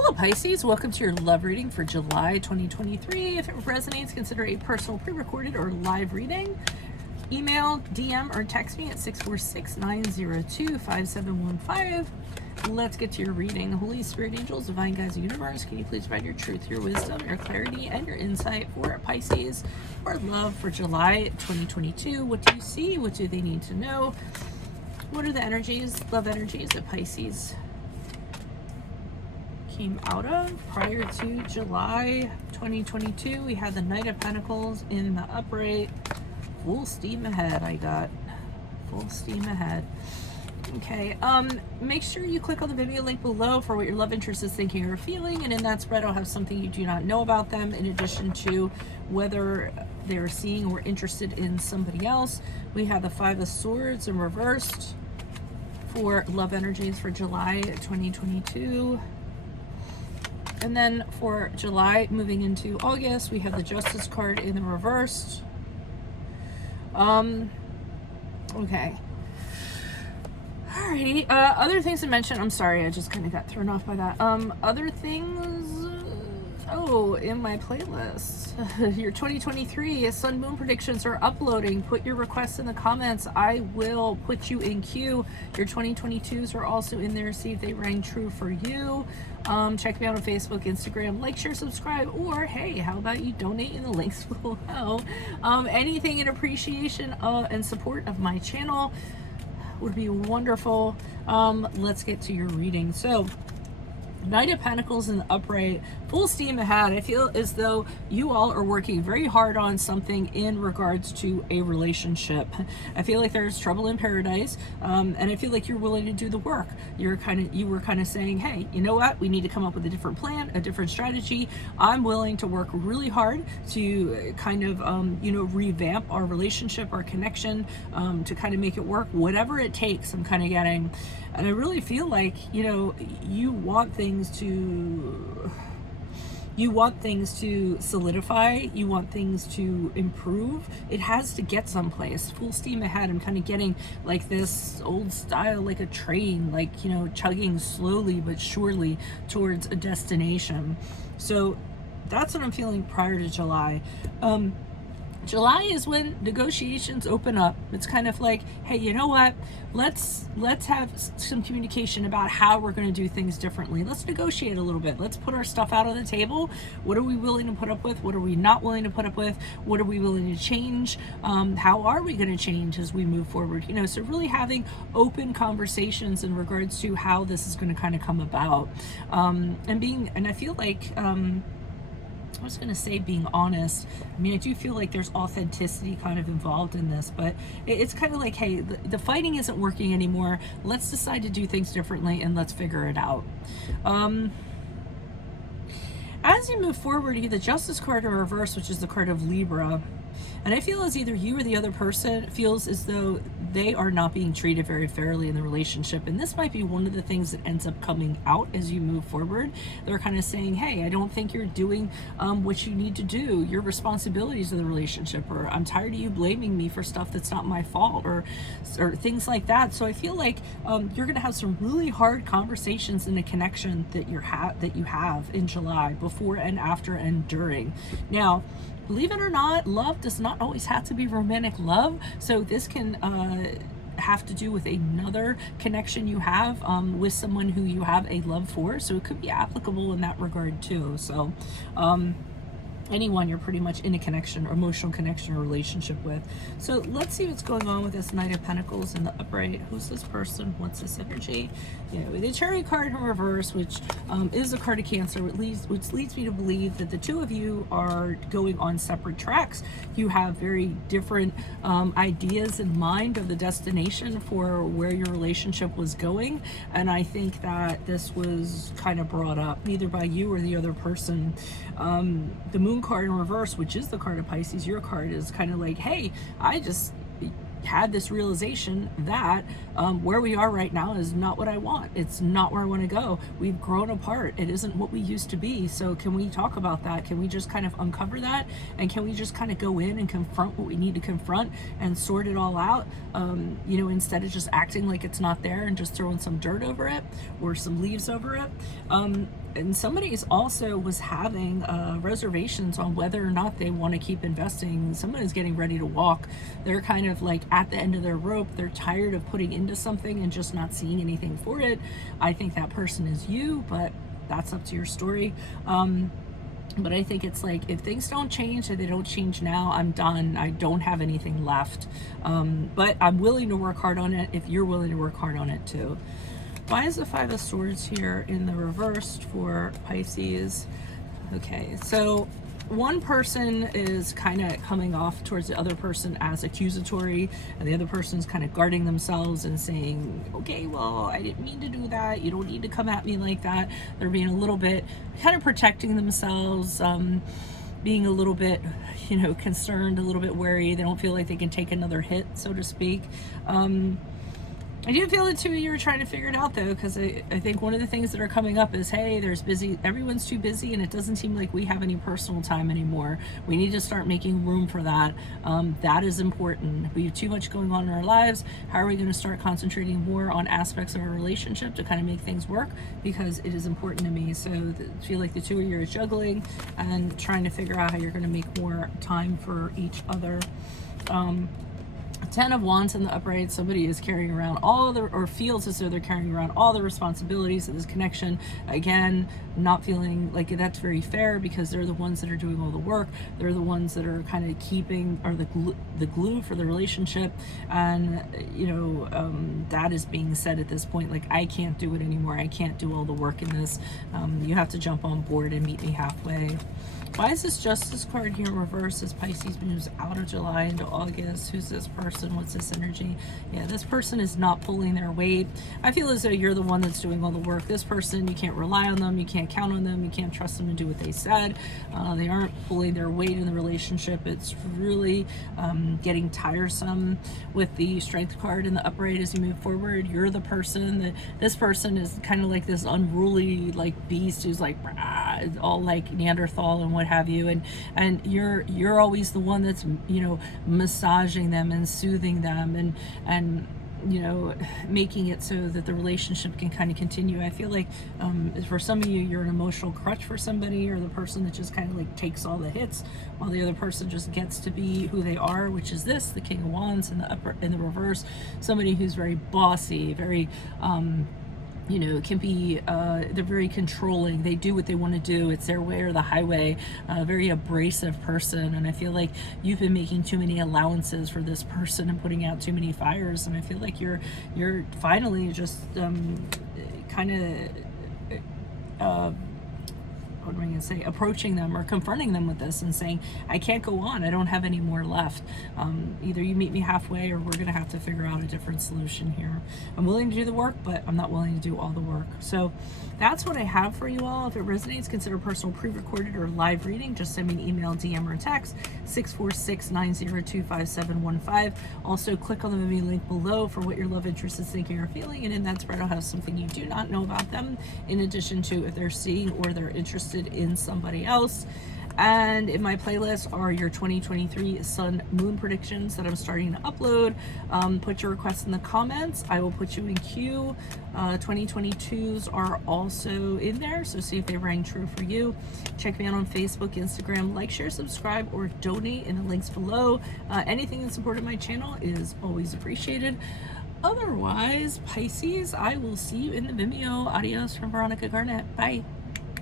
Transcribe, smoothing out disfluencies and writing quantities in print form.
Hello Pisces, welcome to your love reading for July 2023. If it resonates, consider a personal pre-recorded or live reading. Email, DM, or text me at 646-902-5715. Let's get to your reading. Holy Spirit, angels, divine guides, the universe, can you please provide your truth, your wisdom, your clarity, and your insight for Pisces for love for July 2022? What do you see? What do they need to know? What are the energies, love energies that Pisces came out of prior to July 2022? We had the Knight of Pentacles in the upright. Full steam ahead. I got full steam ahead. Okay, make sure you click on the video link below for what your love interest is thinking or feeling, and in that spread I'll have something you do not know about them, in addition to whether they're seeing or interested in somebody else. We have the Five of Swords in reversed for love energies for July 2022. And then for July moving into August, we have the Justice card in the reversed. Okay. Alrighty. Other things to mention. I'm sorry, I just kind of got thrown off by that. Other things. Oh, in my playlist. Your 2023 Sun Moon predictions are uploading. Put your requests in the comments. I will put you in queue. Your 2022s are also in there. See if they rang true for you. Check me out on Facebook, Instagram, like, share, subscribe, or hey, how about you donate in the links below? Anything in appreciation and support of my channel would be wonderful. Let's get to your reading. So, Knight of Pentacles in the upright, full steam ahead. I feel as though you all are working very hard on something in regards to a relationship. I feel like there's trouble in paradise, and I feel like you're willing to do the work. You were kind of saying, hey, you know what? We need to come up with a different plan, a different strategy. I'm willing to work really hard to kind of, revamp our relationship, our connection, to kind of make it work. Whatever it takes, I'm kind of getting. And I really feel like, you want things to solidify, you want things to improve. It has to get someplace. Full steam ahead. I'm kind of getting like this old style, like a train, like, chugging slowly but surely towards a destination. So that's what I'm feeling prior to July. July is when negotiations open up. It's kind of like, hey, you know what? Let's have some communication about how we're going to do things differently. Let's negotiate a little bit. Let's put our stuff out on the table. What are we willing to put up with? What are we not willing to put up with? What are we willing to change? How are we going to change as we move forward? So really having open conversations in regards to how this is going to kind of come about. And I feel like, I was going to say being honest. I mean, I do feel like there's authenticity kind of involved in this, but it's kind of like, hey, the fighting isn't working anymore. Let's decide to do things differently and let's figure it out. As you move forward, you get the Justice card in reverse, which is the card of Libra. And I feel as either you or the other person feels as though they are not being treated very fairly in the relationship. And this might be one of the things that ends up coming out as you move forward. They're kind of saying, hey, I don't think you're doing what you need to do, your responsibilities in the relationship, or I'm tired of you blaming me for stuff that's not my fault, or things like that. So I feel like you're going to have some really hard conversations in a connection that you have in July, before and after and during. Now, believe it or not, love does not always have to be romantic love. So this can have to do with another connection you have with someone who you have a love for. So it could be applicable in that regard too. So anyone you're pretty much in a connection or emotional connection or relationship with. So let's see what's going on with this Knight of Pentacles in the upright. Who's this person? What's this energy? The Chariot card in reverse, which is a card of Cancer, which leads me to believe that the two of you are going on separate tracks. You have very different ideas in mind of the destination for where your relationship was going, and I think that this was kind of brought up either by you or the other person. The Moon card in reverse, which is the card of Pisces, your card is kind of like, hey, had this realization that where we are right now is not what I want. It's not where I want to go. We've grown apart. It isn't what we used to be. So can we talk about that? Can we just kind of uncover that? And can we just kind of go in and confront what we need to confront and sort it all out? Instead of just acting like it's not there and just throwing some dirt over it or some leaves over it. And somebody also was having reservations on whether or not they want to keep investing. Somebody's getting ready to walk. They're kind of like at the end of their rope. They're tired of putting into something and just not seeing anything for it. I think that person is you, but that's up to your story. But I think it's like, if things don't change, if they don't change now, I'm done. I don't have anything left. But I'm willing to work hard on it if you're willing to work hard on it too. Why is the Five of Swords here in the reversed for Pisces? Okay, so one person is kind of coming off towards the other person as accusatory, and the other person's kind of guarding themselves and saying, okay, well, I didn't mean to do that. You don't need to come at me like that. They're being a little bit kind of protecting themselves, being a little bit, concerned, a little bit wary. They don't feel like they can take another hit, so to speak. I do feel the two of you are trying to figure it out though, because I think one of the things that are coming up is, hey, everyone's too busy, and it doesn't seem like we have any personal time anymore. We need to start making room for that. That is important. We have too much going on in our lives. How are we going to start concentrating more on aspects of our relationship to kind of make things work? Because it is important to me. So I feel like the two of you are juggling and trying to figure out how you're going to make more time for each other. Ten of Wands in the upright. Somebody is carrying around or feels as though they're carrying around all the responsibilities of this connection. Again, not feeling like that's very fair, because they're the ones that are doing all the work. They're the ones that are kind of keeping, or the glue for the relationship. And that is being said at this point, like, I can't do it anymore. I can't do all the work in this. You have to jump on board and meet me halfway. Why is this Justice card here in reverse as Pisces moves out of July into August? Who's this person? What's this energy? Yeah, this person is not pulling their weight. I feel as though you're the one that's doing all the work. This person, you can't rely on them. You can't count on them. You can't trust them to do what they said. They aren't pulling their weight in the relationship. It's really getting tiresome with the Strength card in the upright as you move forward. You're the person that, this person is kind of like this unruly like beast who's like all like Neanderthal and what have you, and you're always the one that's massaging them and soothing them and making it so that the relationship can kind of continue. I feel like for some of you, you're an emotional crutch for somebody, or the person that just kind of like takes all the hits while the other person just gets to be who they are, which is this, the King of Wands in the reverse. Somebody who's very bossy, very can be, they're very controlling. They do what they want to do. It's their way or the highway. Very abrasive person. And I feel like you've been making too many allowances for this person and putting out too many fires. And I feel like you're finally just kind of what am I going to say, approaching them or confronting them with this and saying, I can't go on. I don't have any more left. Either you meet me halfway, or we're going to have to figure out a different solution here. I'm willing to do the work, but I'm not willing to do all the work. So that's what I have for you all. If it resonates, consider personal pre-recorded or live reading. Just send me an email, DM, or text 646-902-5715. Also, click on the Vimeo link below for what your love interest is thinking or feeling, and in that spread I'll have something you do not know about them, in addition to if they're seeing or they're interested in somebody else. And in my playlist are your 2023 sun moon predictions that I'm starting to upload. Put your requests in the comments. I will put you in queue. 2022s are also in there, so see if they rang true for you. Check me out on Facebook, Instagram. Like, share, subscribe, or donate in the links below. Anything in support of my channel is always appreciated. Otherwise, Pisces, I will see you in the Vimeo. Adios from Veronica Garnet. Bye.